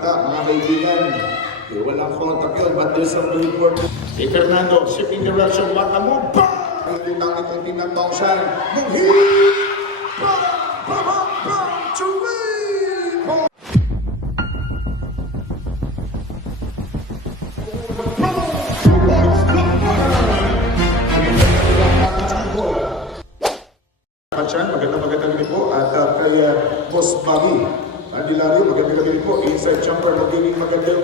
nakita, mga kaibigan. Walang contact yun, but there's some good work. Si Fernando, shifting direction, baka mo, bang! Hindi lang itong tinatong siya. Muhit! Bang! Bang! Bang! Bang! Three! Bang! Magandang gabi po at kay Boss Bobby Dilario, magandang gabi po. Inside Chamber, magandang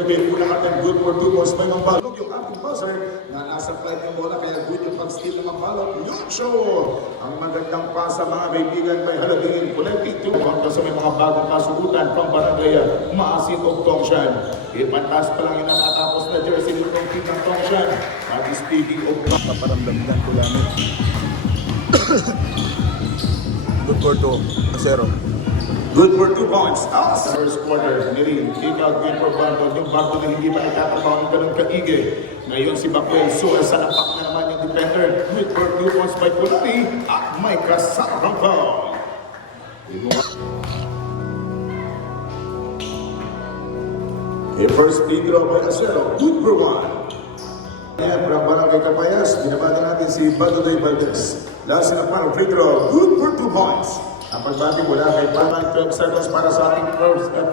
gabi po lahat ng good for two balls. May mambalog yung ating buzzer na nasa flight ng bola, kaya good yung pag-steal ng mambalog. Yun show! Ang magandang pasa mga kaibigan may halagingin collecting to. Hanggang sa may mga bagong kasukutan pang barangay Maasin o Tongshan. Ipantas pa lang yung nakatapos na jersey ng team ng Tongshan. At speaking of paparamdamihan ko lamang. Good for 2-0. Good for 2 points. First quarter, nirin, kick out, good for Banton. Yung Banton na hindi pa nagtatrabaho ng ganun kaigay. Ngayon si Bacuel, so sa napak na naman yung defender. Good for 2 points by Kulari at may kasarang foul. First free throw by Acero, good for 1. Ayan, from Barangay Capayas, binabati natin si Baduday Valdez. Last na pa, free throw, good for 2 points. Ang pagbati mula kay Paman, 12 seconds para sa ating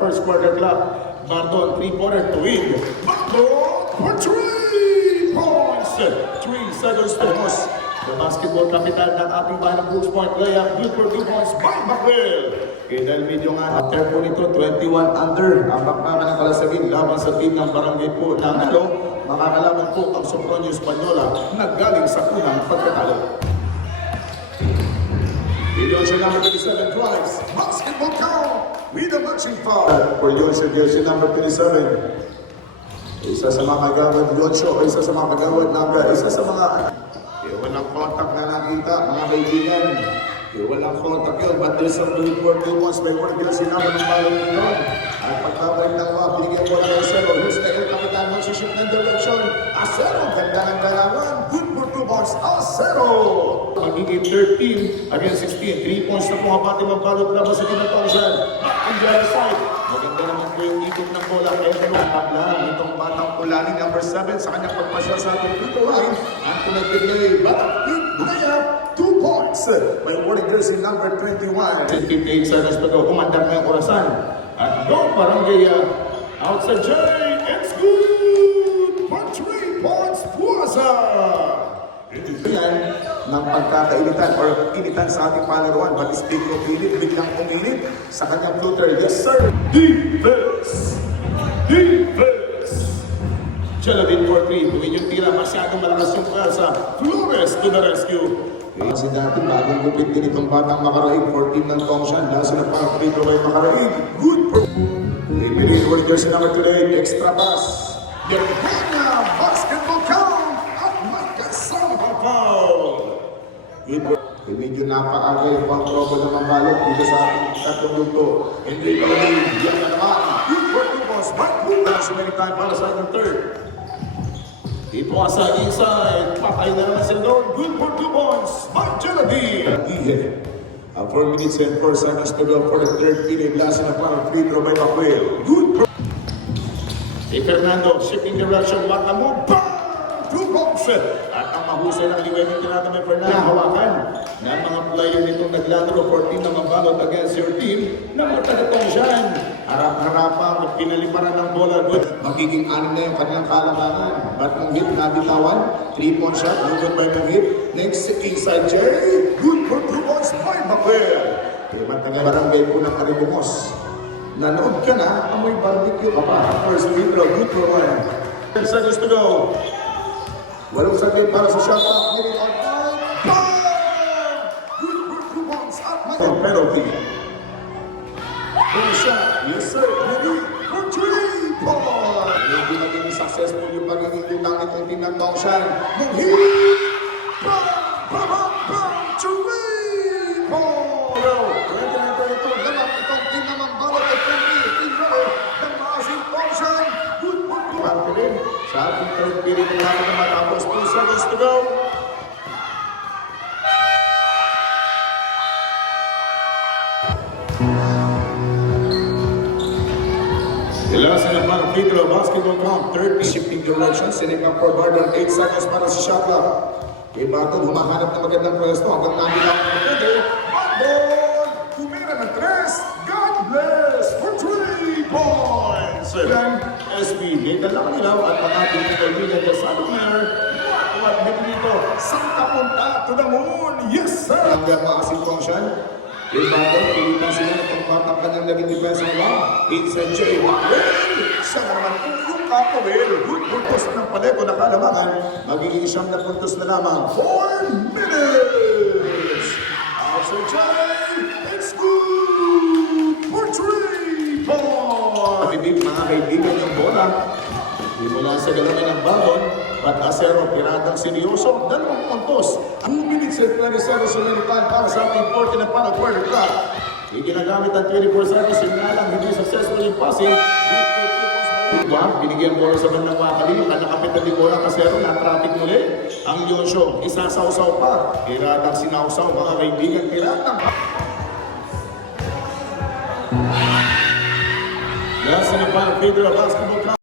first quarter clock. Bandon, 3-pointer to win. Bandon for 3 points. 3 seconds to Moss. The basketball capital ng ating bahay ng Brooks Point. Layup, good for 2 points by Bacuel. Kaya dahil medyo nga, after po nito, 21 under. Ang bakbakan ng kalasagin laban sa team ng barangay po ng makakalaban po ang Sopronio Española na galing sa unang pagkatalo. Leoncio number 37 drives. Basketball count with a matching foul. For Leoncio number 27. Isa sa mga kagawad Leoncio, isa sa mga kagawad Nabra, isa sa mga walang contact na nakita, mga kaibigan. Walang contact yun, but there's some good work two points by Warren Jersey number ng balong yun. At pagkabalik ng mga binigyan po ng Acero, who's the air kapitan mo si shoot ng direction. Acero, ganda ng galawan. Good for 2 points, Acero. Magiging 13 against 16. 3 points na pumapati magbalot labas sa tinatong siya. On the other side, maganda naman po yung ikot ng bola. Kaya naman tablaan itong batang Ulani number 7 sa kanyang pagpasya sa ating free throw line. Ang tumatibay, batang hit, layup, 2 points by Warren Jersey number 21. 58 seconds pa daw, kumandang na yung orasan. At go, barangay out sa J. It's good for 3 points, Puasa. Yan ng pagkakainitan or initan sa ating palaruan. But speaking of init, biglang uminit sa kanyang floater. Yes, sir! Defense! Defense! Chalavin for 3. Tuwin yung tira. Masyadong malakas yung pwersa. Flores to the rescue. Kasi dati bagong gupit din itong batang Makaraig for team ng Tongshan. Lasa na parang free throw by Makaraig. Good for... Ibili Warren Jersey number 28. Extra pass. Gervania! Basketball count! At magkasama foul! Good for... Medyo napaaga yung pang-trobo ng mambalot dito sa ating tatlong luto. Hindi pa rin. Yan na naman. Good for 2 balls. Back move. So many time para sa ating third. Ito sa inside, patay na naman sila doon. Good for 2 points, Mark Jelabi. 4 minutes and 4 seconds to go for the third period. Last na parang free throw by Bacuel. Good for... Si Fernando, shifting direction, baka mo, bang! 2 points. At ang mahusay ng liway ng tinata may Fernando, hawakan ng mga player nitong naglalaro for team na mabalot against your team na mga taga-Tongshan. Harap-harapang pinaliparan ng bola. Good. Magiging 6 na yung kanyang kalamangan. But ng hit, nabitawan. 3-point shot, moved by ng hit. Next, inside Jerry. Good for 2 points by Bacuel. Kaya taga-barangay po ng Karibungos. Nanood ka na, amoy barbecue ka pa. First free throw, good for 1. 10 seconds to go. Walong sakit para sa shot clock. Winning on time. Bang! Good for 2 points at may penalty. Good shot. Yes, sir. Ready for 3 points. Hindi maging successful yung pagiging lutang itong team ng Tongshan. Muhit! Bang! Bang! Bang! Bang! 3 points! Ito naman itong team na mambalot at ng Maasin Tongshan. Good for 2 points. Sa ating third period na natin na matapos. 2 seconds to go. Sila sa naman Pedro basketball count 30 shifting direction. Sinig ng forward ng 8 seconds para sa shot clock. Kay Baton humahanap ng magandang pwesto hanggang nabilang ng pwede. Baton! Tumira ng 3. God bless for 3 points! Then, SB, dala ng ilaw at mga pinagkaibigan niya sa Lumier. At dito, Santa Punta to the moon! Yes, sir! Hanggang mga sitwasyon. Kay Baton, pilitan sila ng pagpatang kanyang naging depensa nila. Vincent J. McWell! Siya naman yung kakawil. Good puntos ng paleko na kalamangan. Magiging 9 na puntos na lamang. 4 minutes! Outside Jay! It's good! For 3 points! Pabibig mga kaibigan yung bola. Mula sa galangan ng balon, Pag-asero, piradang seryoso, 2 puntos. 2 minutes at 27 sumunitan para sa ating 40 na para quarter clock. Ginagamit ang 24 seconds, yun nga lang, hindi successful yung passing. Binigyan bola sa bandang Wakali, nakapit na di bola kasero, na-traffic muli. Ang Yonsho, isasawsaw pa. Piradang sinawsaw, mga kaibigan, piradang. Yan sa Nepal Federal Basketball Club.